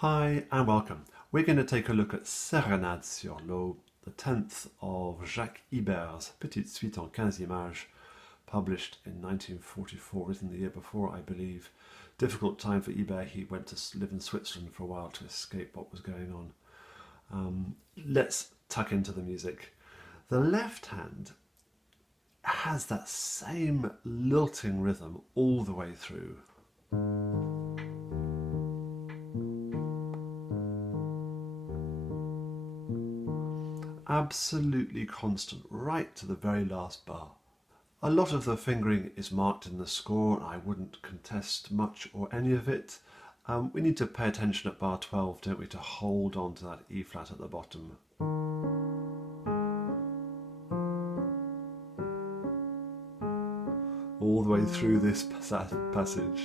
Hi and welcome. We're going to take a look at Sérénade sur, the 10th of Jacques Ibert's Petite suite en 15 images, published in 1944, written the year before, I believe. Difficult time for Ibert. He went to live in Switzerland for a while to escape what was going on. Let's tuck into the music. The left hand has that same lilting rhythm all the way through. Absolutely constant right to the very last bar. A lot of the fingering is marked in the score, and I wouldn't contest much or any of it. We need to pay attention at bar 12, don't we, to hold on to that E flat at the bottom. All the way through this passage.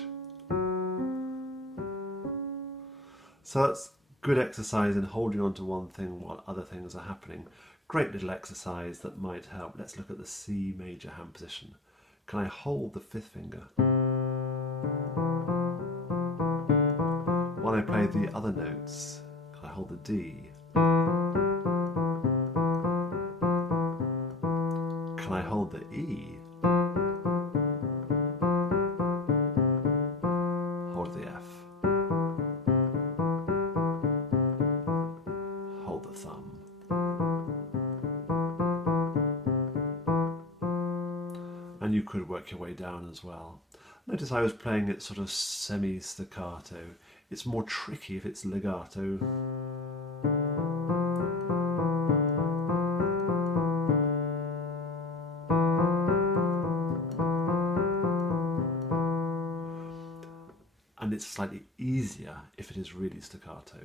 So that's good exercise in holding on to one thing while other things are happening. Great little exercise that might help. Let's look at the C major hand position. Can I hold the fifth finger while I play the other notes? Can I hold the D? Can I hold the E? Hold the F. Hold the thumb. And you could work your way down as well. Notice I was playing it sort of semi-staccato. It's more tricky if it's legato. And it's slightly easier if it is really staccato.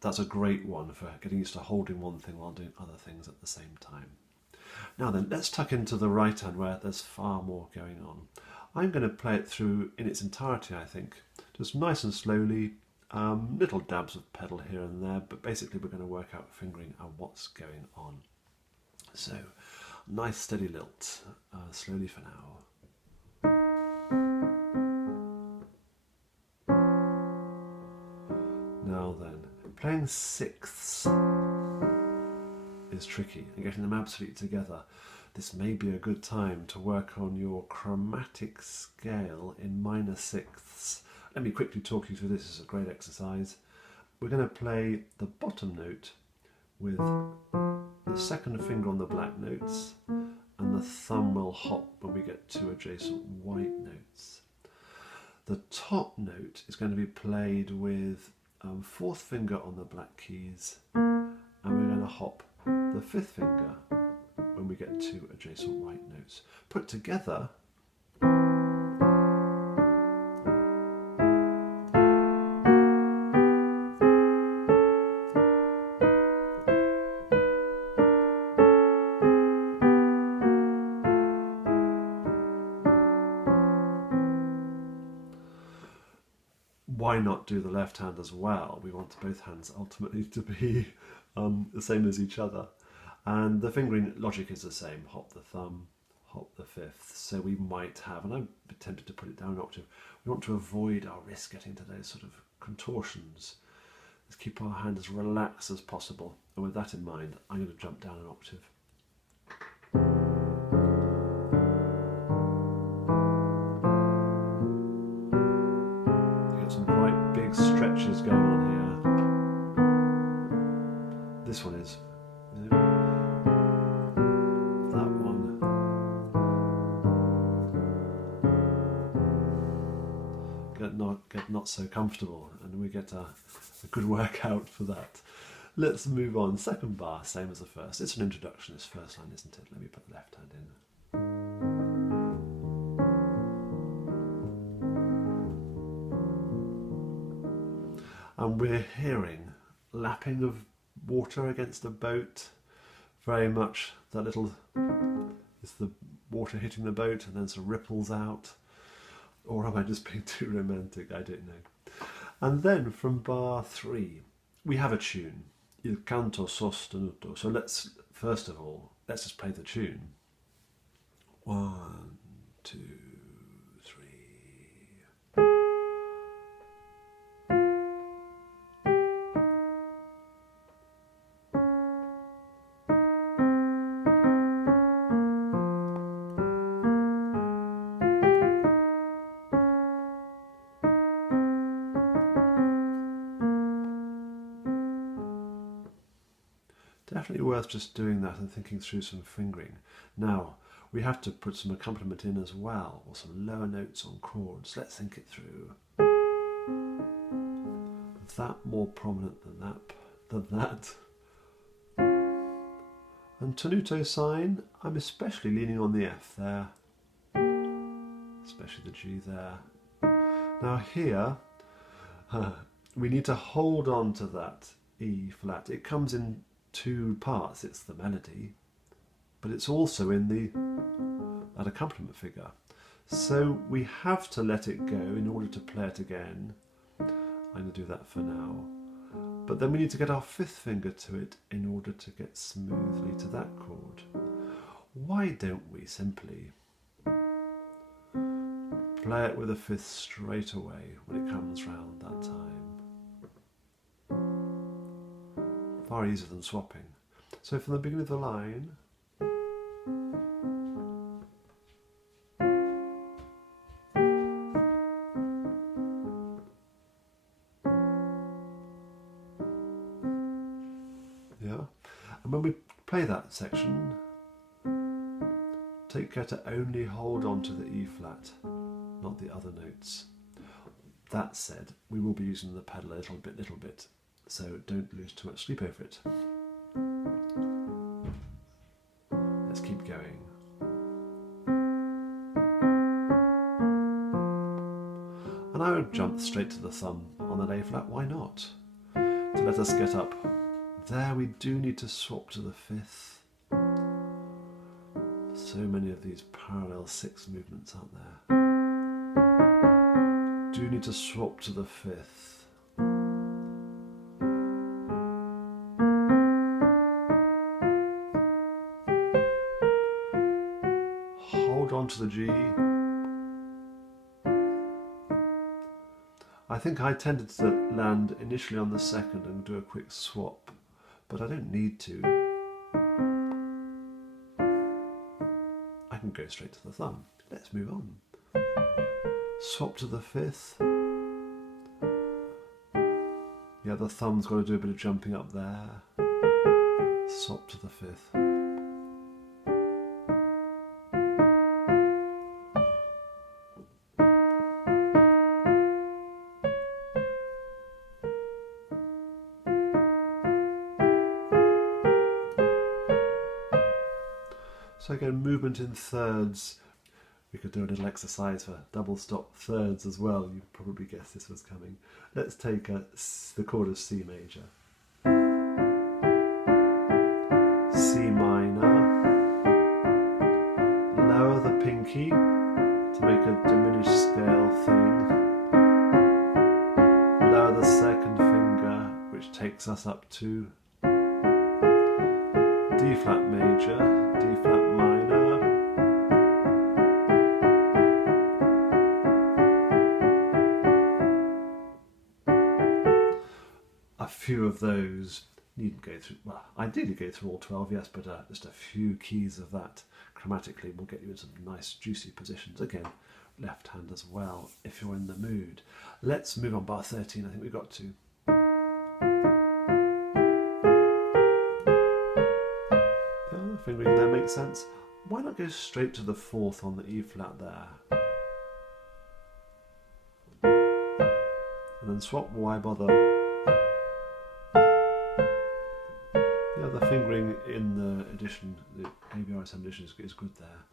That's a great one for getting used to holding one thing while doing other things at the same time. Now then, let's tuck into the right hand where there's far more going on. I'm going to play it through in its entirety, I think. Just nice and slowly, little dabs of pedal here and there, but basically we're going to work out fingering and what's going on. So, nice steady lilt, slowly for now. Now then, playing sixths is tricky, and getting them absolutely together. This may be a good time to work on your chromatic scale in minor sixths. Let me quickly talk you through this. It's a great exercise. We're going to play the bottom note with the second finger on the black notes, and the thumb will hop when we get to adjacent white notes. The top note is going to be played with fourth finger on the black keys, and we're going to hop the fifth finger when we get to adjacent white notes. Put together, why not do the left hand as well? We want both hands ultimately to be the same as each other. And the fingering logic is the same. Hop the thumb, hop the fifth. So we might have, and I'm tempted to put it down an octave, we want to avoid our wrist getting to those sort of contortions. Let's keep our hand as relaxed as possible. And with that in mind, I'm going to jump down an octave. Some quite big stretches going on here. This one is, that one. Get not so comfortable, and we get a good workout for that. Let's move on. Second bar, same as the first. It's an introduction, this first line, isn't it? Let me put the left hand in. And we're hearing lapping of water against a boat. Very much that little, it's the water hitting the boat and then some ripples out. Or am I just being too romantic? I don't know. And then from bar 3, we have a tune. Il canto sostenuto. So let's, first of all, let's just play the tune. 1, 2, 3. definitely worth just doing that and thinking through some fingering. Now, we have to put some accompaniment in as well, or some lower notes on chords. Let's think it through. That more prominent than that. And tenuto sign, I'm especially leaning on the F there, especially the G there. Now here, we need to hold on to that E flat. It comes in two parts. It's the melody, but it's also in that accompaniment figure. So we have to let it go in order to play it again. I'm going to do that for now. But then we need to get our fifth finger to it in order to get smoothly to that chord. Why don't we simply play it with a fifth straight away when it comes round that time? Far easier than swapping. So from the beginning of the line, and when we play that section, take care to only hold on to the E flat, not the other notes. That said, we will be using the pedal a little bit, so don't lose too much sleep over it. Let's keep going. And I would jump straight to the thumb on that A flat, why not? To let us get up. There we do need to swap to the fifth. So many of these parallel six movements out there. Do need to swap to the fifth. Hold on to the G. I think I tended to land initially on the second and do a quick swap, but I don't need to. I can go straight to the thumb. Let's move on. Swap to the fifth. Yeah, the thumb's got to do a bit of jumping up there. Swap to the fifth. So again, movement in thirds. We could do a little exercise for double stop thirds as well. You probably guessed this was coming. Let's take the chord of C major. C minor. Lower the pinky to make a diminished scale thing. Lower the second finger, which takes us up to D flat major, D flat minor, a few of those needn't go through, well, ideally go through all 12, yes, but just a few keys of that chromatically will get you in some nice juicy positions. Again, left hand as well, if you're in the mood. Let's move on, bar 13, I think we've got to. Fingering there makes sense. Why not go straight to the fourth on the E flat there? And then swap, why bother? Yeah, the fingering in the edition, the ABRSM edition is good there.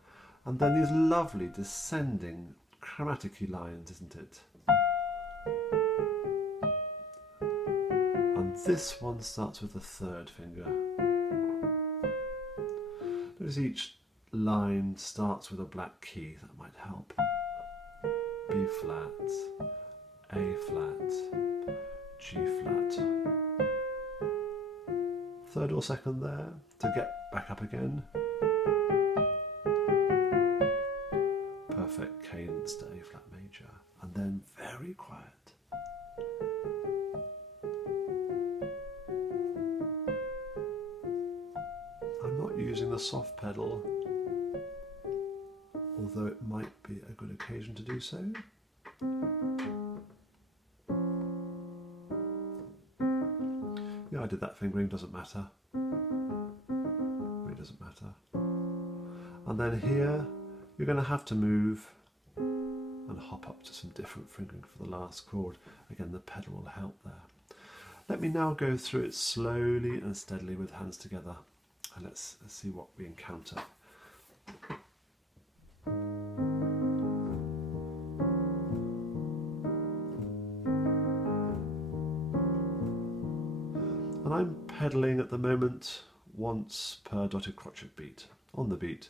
And then these lovely descending chromatic-y lines, isn't it? And this one starts with the third finger. Notice each line starts with a black key, that might help. B flat, A flat, G flat. Third or second there to get back up again. Perfect cadence to A flat major, and then very quiet. Using the soft pedal, although it might be a good occasion to do so. Yeah, I did that fingering, doesn't matter. And then here, you're going to have to move and hop up to some different fingering for the last chord. Again, the pedal will help there. Let me now go through it slowly and steadily with hands together, and let's see what we encounter. And I'm pedaling at the moment once per dotted crotchet beat, on the beat.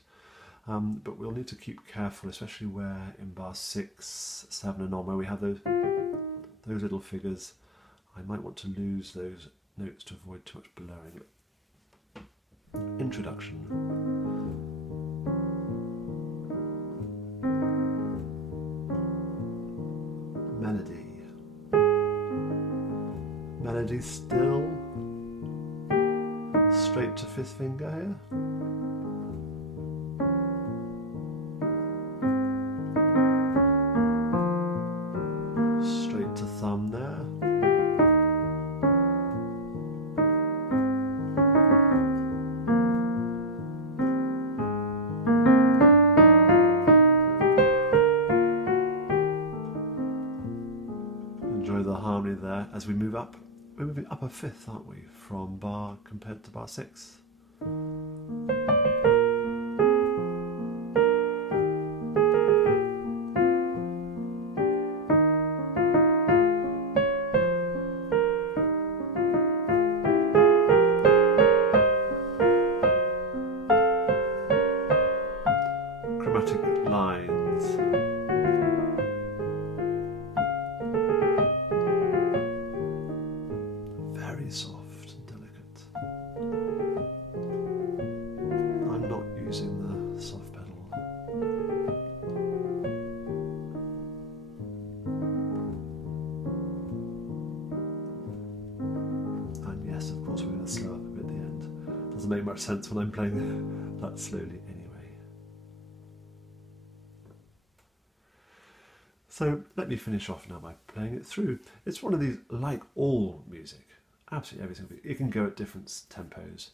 But we'll need to keep careful, especially where in bar 6, 7 and on, where we have those little figures. I might want to lose those notes to avoid too much blurring. Introduction. Melody. Melody still. Straight to 5th finger here. Straight to thumb there. Enjoy the harmony there as we move up. We're moving up a 5th, aren't we, from bar compared to bar 6. Chromatic lines. Very soft and delicate. I'm not using the soft pedal. And yes, of course, we're going to slow up a bit at the end. Doesn't make much sense when I'm playing that slowly anyway. So let me finish off now by playing it through. It's one of these, like all music, absolutely everything. It can go at different tempos.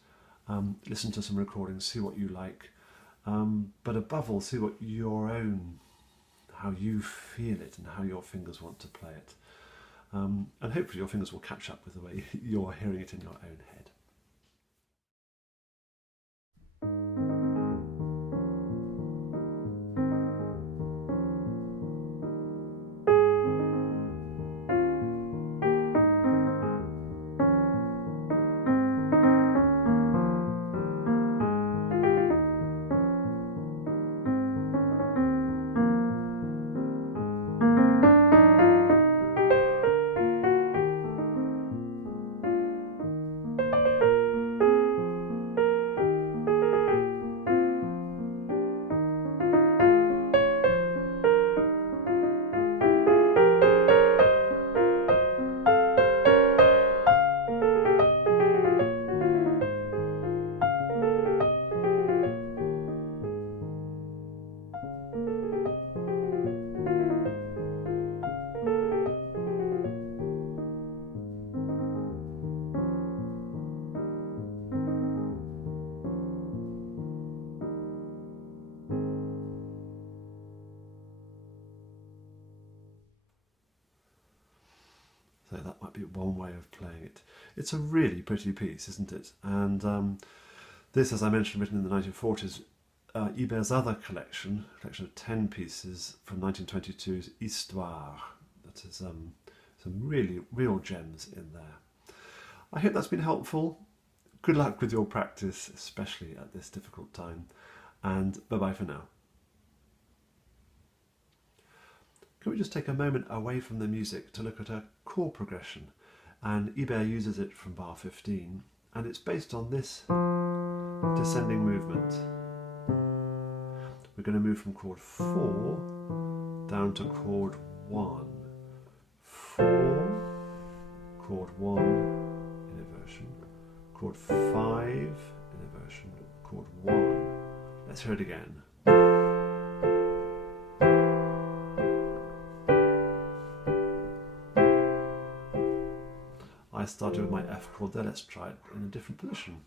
Listen to some recordings, see what you like, but above all, see what your own, how you feel it and how your fingers want to play it. And hopefully your fingers will catch up with the way you're hearing it in your own head. So that might be one way of playing it. It's a really pretty piece, isn't it? And this, as I mentioned, written in the 1940s, Ibert's other collection of 10 pieces from 1922's Histoire. That is some really real gems in there. I hope that's been helpful. Good luck with your practice, especially at this difficult time. And bye-bye for now. Can we just take a moment away from the music to look at a chord progression? And Ibert uses it from bar 15, and it's based on this descending movement. We're going to move from chord 4 down to chord 1. 4, chord 1 in inversion, chord 5 in inversion, chord 1. Let's hear it again. I started with my F chord there, let's try it in a different position.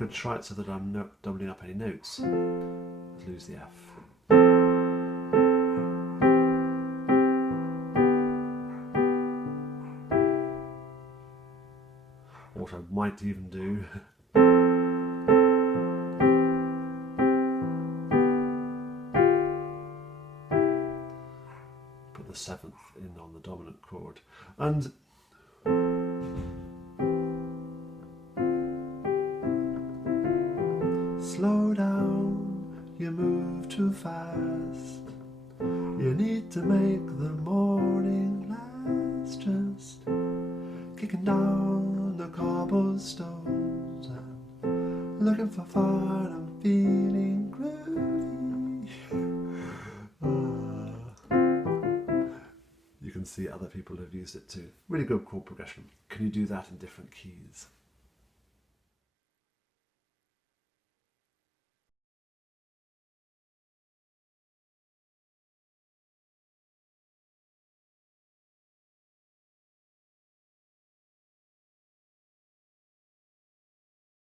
could try it so that I'm not doubling up any notes. Let's lose the F. What I might even do put the 7th in on the dominant chord. And slow down, you move too fast. You need to make the morning last. Just kicking down the cobblestones and looking for fun and feeling groovy. You can see other people have used it too. Really good chord progression. Can you do that in different keys?